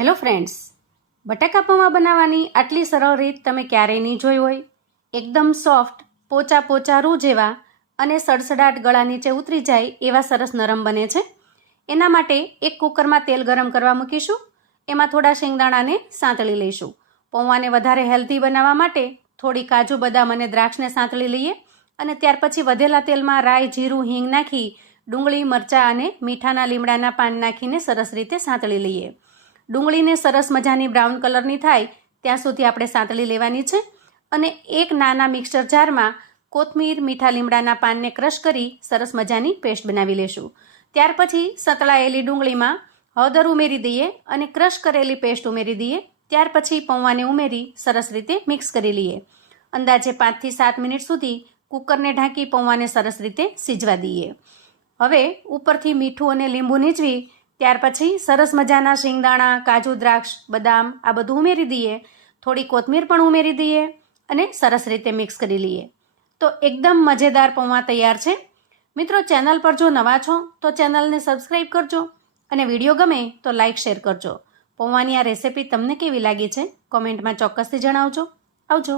Hello friends, બટાકા પૌવા બનાવવાની આટલી સરળ રીત તમે ક્યારેય નહીં જોઈ હોય. એકદમ સોફ્ટ, પોચા પોચા રૂ જેવા અને સડસડાટ ગળા નીચે ઉતરી જાય એવા સરસ નરમ બને છે. એના માટે એક કુકરમાં તેલ ગરમ કરવા મૂકીશું. એમાં થોડા શેંગદાણાને સાંતળી લઈશું. પૌવાને વધારે હેલ્ધી બનાવવા માટે થોડી કાજુ, બદામ અને દ્રાક્ષને સાંતળી લઈએ અને ત્યાર પછી વધેલા તેલમાં રાઈ, જીરું, હિંગ નાખી ડુંગળી, મરચાં અને મીઠાના લીમડાના પાન નાખીને સરસ રીતે સાંતળી લઈએ. ડુંગળીને સરસ મજાની બ્રાઉન કલરની થાય ત્યાં સુધી આપણે સાંતળી લેવાની છે અને એક નાના મિક્સર જારમાં કોથમીર, મીઠા લીમડાના પાનને ક્રશ કરી સરસ મજાની પેસ્ટ બનાવી લેશું. ત્યાર પછી સતળાયેલી ડુંગળીમાં હળદર ઉમેરી દઈએ અને ક્રશ કરેલી પેસ્ટ ઉમેરી દઈએ. ત્યાર પછી પૌવાને ઉમેરી સરસ રીતે મિક્સ કરી લઈએ. અંદાજે 5 થી 7 મિનિટ સુધી કુકરને ઢાંકી પૌવાને સરસ રીતે સીજવા દઈએ. હવે ઉપરથી મીઠું અને લીંબુ નીચવી ત્યાર પછી સરસ મજાના શેંગદાણા, કાજુ, દ્રાક્ષ, બદામ આ બધું ઉમેરી દઈએ. થોડી કોથમીર પણ ઉમેરી દઈએ અને સરસ રીતે મિક્સ કરી લઈએ. તો એકદમ મજેદાર પૌવા તૈયાર છે. મિત્રો, ચેનલ પર જો નવા છો તો ચેનલને સબસ્ક્રાઈબ કરજો અને વિડીયો ગમે તો લાઈક, શેર કરજો. પૌવાની આ રેસિપી તમને કેવી લાગી છે કોમેન્ટમાં ચોક્કસથી જણાવજો. આવજો.